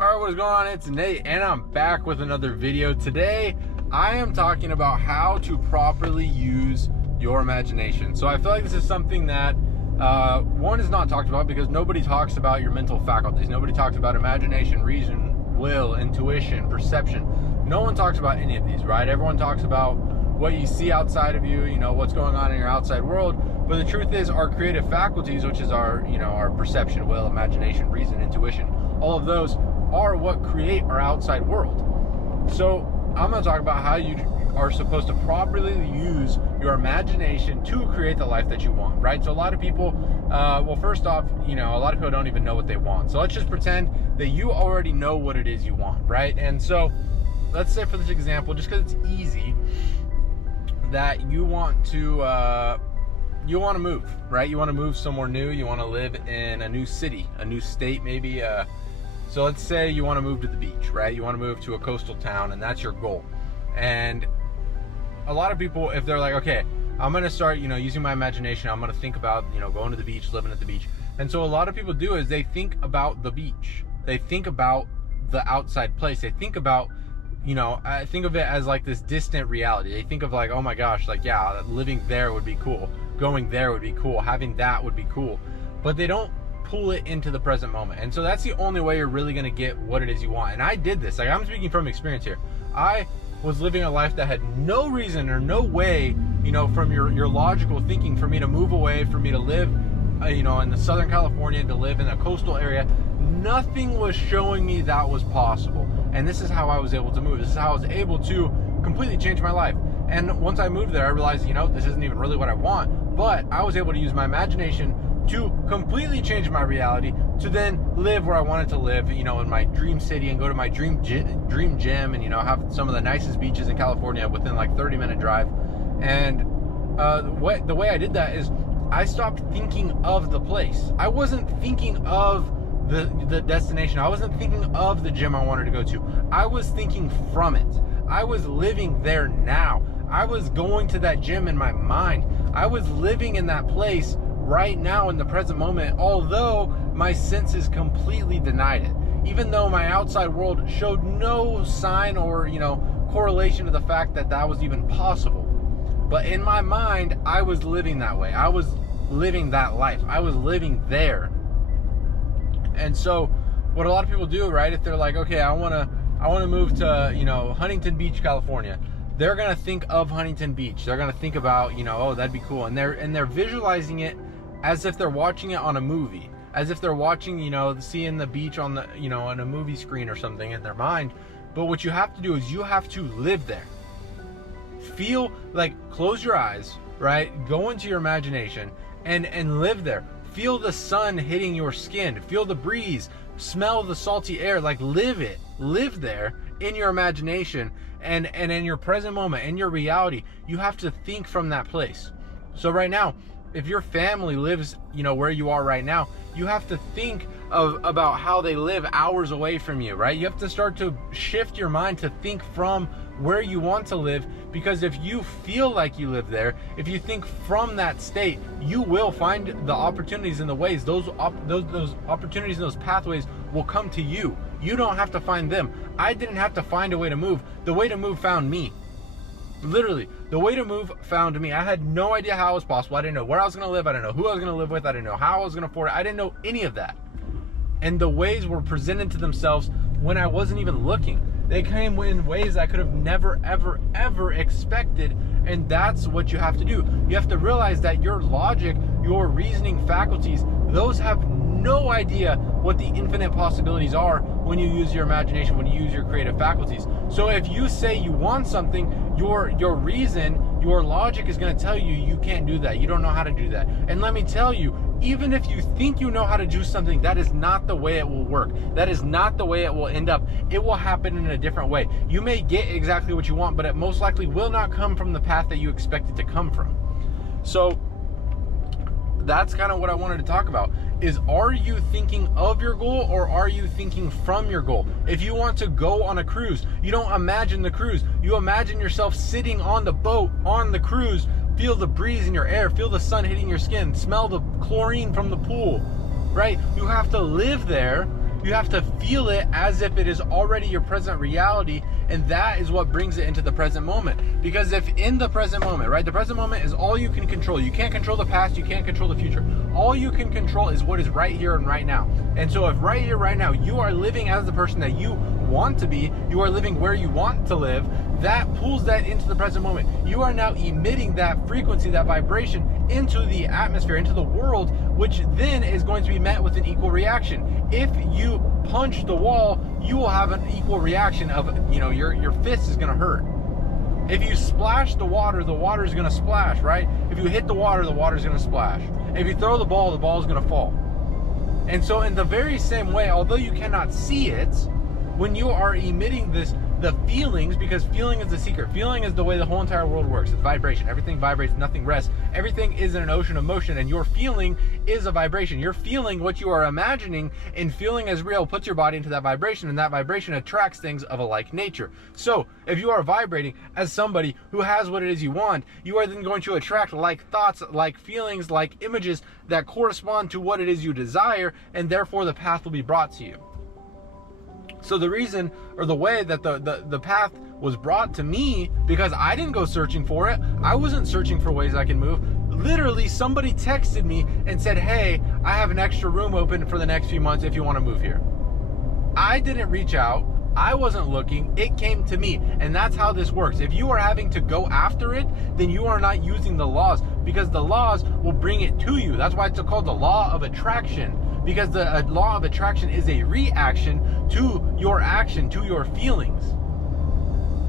Alright, what is going on? It's Nate and I'm back with another video. Today I am talking about how to properly use your imagination. So I feel like this is something that one is not talked about because nobody talks about your mental faculties. Nobody talks about imagination, reason, will, intuition, perception. No one talks about any of these, right? Everyone talks about what you see outside of you, what's going on in your outside world. But the truth is our creative faculties, which is our, our perception, will, imagination, reason, intuition, all of those are what create our outside world. So I'm going to talk about how you are supposed to properly use your imagination to create the life that you want, right? So a lot of people, well, first off, a lot of people don't even know what they want. So let's just pretend that you already know what it is you want, right? And so let's say for this example, just because it's easy, that you want to move, right? You want to move somewhere new. You want to live in a new city, a new state, maybe. So let's say you want to move to the beach, right? You want to move to a coastal town, and that's your goal. And a lot of people, if they're like, okay, I'm going to start, using my imagination, I'm going to think about, going to the beach, living at the beach. And so a lot of people do is they think about the beach. They think about the outside place. They think about, I think of it as like this distant reality. They think of like, oh my gosh, like, yeah, living there would be cool. Going there would be cool. Having that would be cool. But they don't pull it into the present moment. And so that's the only way you're really going to get what it is you want. And I did this. Like, I'm speaking from experience here. I was living a life that had no reason or no way, from your logical thinking for me to move away, for me to live, in the Southern California, to live in a coastal area. Nothing was showing me that was possible. And this is how I was able to move. This is how I was able to completely change my life. And once I moved there, I realized, this isn't even really what I want. But I was able to use my imagination to completely change my reality, to then live where I wanted to live, in my dream city, and go to my dream gym, and have some of the nicest beaches in California within like 30-minute drive. And the way I did that is I stopped thinking of the place. I wasn't thinking of the destination. I wasn't thinking of the gym I wanted to go to. I was thinking from it. I was living there now. I was going to that gym in my mind. I was living in that place right now in the present moment, although my senses completely denied it. Even though my outside world showed no sign or, correlation to the fact that that was even possible. But in my mind, I was living that way. I was living that life. I was living there. And so what a lot of people do, right, if they're like, okay, I want to move to, Huntington Beach, California. They're going to think of Huntington Beach. They're going to think about, oh, that'd be cool. And they're visualizing it as if they're watching it on a movie, as if they're watching, seeing the beach on the, on a movie screen or something in their mind. But what you have to do is you have to live there. Feel like, close your eyes, right? Go into your imagination and live there. Feel the sun hitting your skin. Feel the breeze. Smell the salty air. Like, live it. Live there in your imagination and in your present moment, in your reality. You have to think from that place. So right now, if your family lives, where you are right now, you have to think about how they live hours away from you, right? You have to start to shift your mind to think from where you want to live, because if you feel like you live there, if you think from that state, you will find the opportunities and the ways. Those opportunities and those pathways will come to you. You don't have to find them. I didn't have to find a way to move. The way to move found me. Literally, the way to move found me. I had no idea how it was possible. I didn't know where I was going to live. I didn't know who I was going to live with. I didn't know how I was going to afford it. I didn't know any of that. And the ways were presented to themselves when I wasn't even looking. They came in ways I could have never, ever, ever expected. And that's what you have to do. You have to realize that your logic, your reasoning faculties, those have no idea what the infinite possibilities are when you use your imagination, when you use your creative faculties. So if you say you want something, your reason, your logic is going to tell you you can't do that. You don't know how to do that. And let me tell you, even if you think you know how to do something, that is not the way it will work. That is not the way it will end up. It will happen in a different way. You may get exactly what you want, but it most likely will not come from the path that you expect it to come from. So that's kind of what I wanted to talk about, is are you thinking of your goal or are you thinking from your goal? If you want to go on a cruise, you don't imagine the cruise. You imagine yourself sitting on the boat, on the cruise, feel the breeze in your air, feel the sun hitting your skin, smell the chlorine from the pool, right? You have to live there You have to feel it as if it is already your present reality, and that is what brings it into the present moment. Because if in the present moment, right, the present moment is all you can control. You can't control the past, you can't control the future. All you can control is what is right here and right now. And so if right here, right now, you are living as the person that you want to be, you are living where you want to live, that pulls that into the present moment. You are now emitting that frequency, that vibration into the atmosphere, into the world, which then is going to be met with an equal reaction. If you punch the wall, you will have an equal reaction of, your fist is going to hurt. If you splash the water is going to splash, right? If you hit the water is going to splash. If you throw the ball is going to fall. And so in the very same way, although you cannot see it, when you are emitting the feelings, because feeling is the secret. Feeling is the way the whole entire world works. It's vibration. Everything vibrates, nothing rests. Everything is in an ocean of motion, and your feeling is a vibration. You're feeling what you are imagining, and feeling as real puts your body into that vibration, and that vibration attracts things of a like nature. So if you are vibrating as somebody who has what it is you want, you are then going to attract like thoughts, like feelings, like images that correspond to what it is you desire, and therefore the path will be brought to you. So the reason, or the way that the path was brought to me, because I didn't go searching for it. I wasn't searching for ways I can move. Literally, somebody texted me and said, hey, I have an extra room open for the next few months if you want to move here. I didn't reach out. I wasn't looking. It came to me. And that's how this works. If you are having to go after it, then you are not using the laws, because the laws will bring it to you. That's why it's called the law of attraction. Because the law of attraction is a reaction to your action, to your feelings.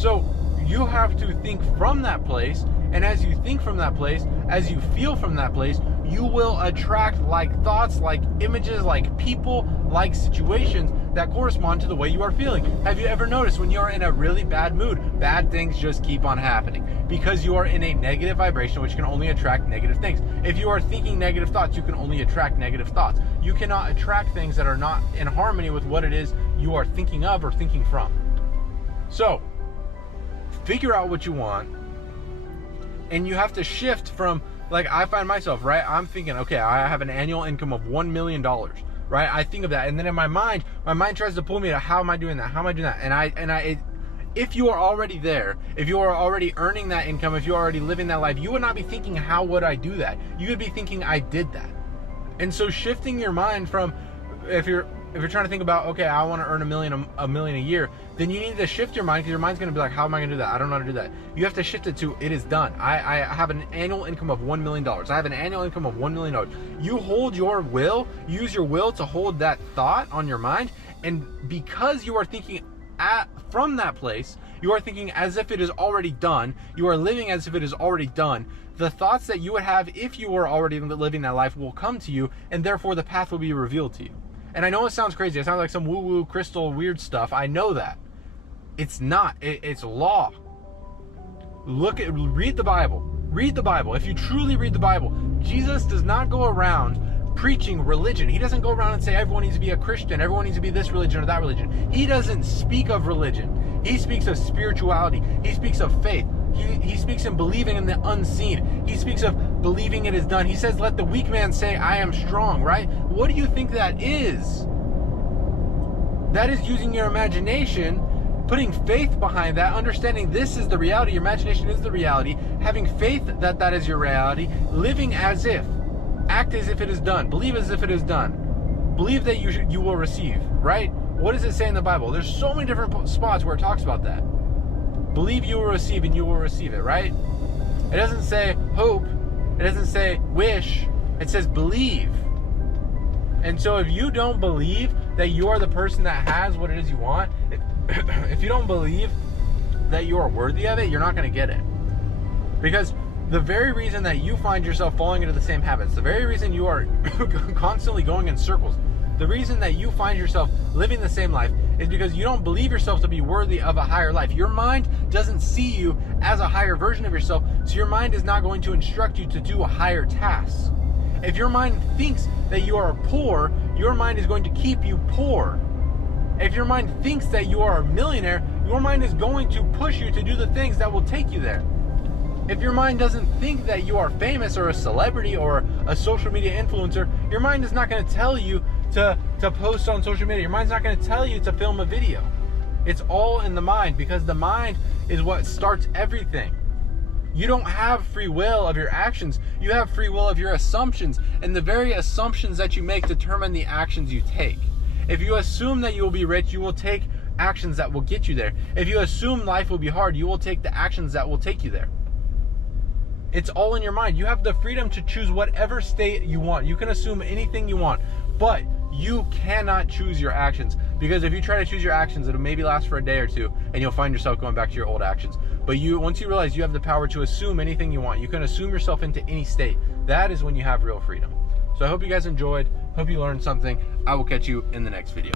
So you have to think from that place, and as you think from that place, as you feel from that place, you will attract like thoughts, like images, like people, like situations that correspond to the way you are feeling. Have you ever noticed when you're in a really bad mood, bad things just keep on happening? Because you are in a negative vibration, which can only attract negative things. If you are thinking negative thoughts, you can only attract negative thoughts. You cannot attract things that are not in harmony with what it is you are thinking of or thinking from. So, figure out what you want, and you have to shift from, like, I find myself, right? I'm thinking, okay, I have an annual income of $1 million, right? I think of that, and then in my mind tries to pull me to, how am I doing that? How am I doing that? And if you are already there, if you are already earning that income, if you're already living that life, you would not be thinking, how would I do that? You would be thinking, I did that. And so shifting your mind from, if you're trying to think about, okay, I want to earn a million a year, then you need to shift your mind, because your mind's going to be like, how am I going to do that? I don't know how to do that. You have to shift it to, it is done. I have an annual income of $1 million. I have an annual income of $1 million. You hold your will, use your will to hold that thought on your mind, and because you are thinking from that place, you are thinking as if it is already done, you are living as if it is already done, the thoughts that you would have if you were already living that life will come to you, and therefore the path will be revealed to you. And I know it sounds crazy. It sounds like some woo-woo crystal weird stuff. I know that. It's not. It's law. Read the Bible. Read the Bible. If you truly read the Bible, Jesus does not go around preaching religion. He doesn't go around and say everyone needs to be a Christian, everyone needs to be this religion or that religion. He doesn't speak of religion. He speaks of spirituality. He speaks of faith. He speaks in believing in the unseen. He speaks of believing it is done. He says, let the weak man say, I am strong, right? What do you think that is? That is using your imagination, putting faith behind that, understanding this is the reality, your imagination is the reality, having faith that that is your reality, living as if, act as if it is done, believe as if it is done, believe that you will receive, right? What does it say in the Bible? There's so many different spots where it talks about that. Believe you will receive and you will receive it, right? It doesn't say hope. It doesn't say wish. It says believe. And so if you don't believe that you are the person that has what it is you want, if you don't believe that you are worthy of it, you're not going to get it. Because the very reason that you find yourself falling into the same habits, the very reason you are constantly going in circles, the reason that you find yourself living the same life is because you don't believe yourself to be worthy of a higher life. Your mind doesn't see you as a higher version of yourself, so your mind is not going to instruct you to do a higher task. If your mind thinks that you are poor, your mind is going to keep you poor. If your mind thinks that you are a millionaire, your mind is going to push you to do the things that will take you there. If your mind doesn't think that you are famous or a celebrity or a social media influencer, your mind is not going to tell you to post on social media. Your mind's not going to tell you to film a video. It's all in the mind, because the mind is what starts everything. You don't have free will of your actions. You have free will of your assumptions, and the very assumptions that you make determine the actions you take. If you assume that you will be rich, you will take actions that will get you there. If you assume life will be hard, you will take the actions that will take you there. It's all in your mind. You have the freedom to choose whatever state you want. You can assume anything you want, but you cannot choose your actions, because if you try to choose your actions, it'll maybe last for a day or two, and you'll find yourself going back to your old actions. But once you realize you have the power to assume anything you want, you can assume yourself into any state. That is when you have real freedom. So I hope you guys enjoyed. Hope you learned something. I will catch you in the next video.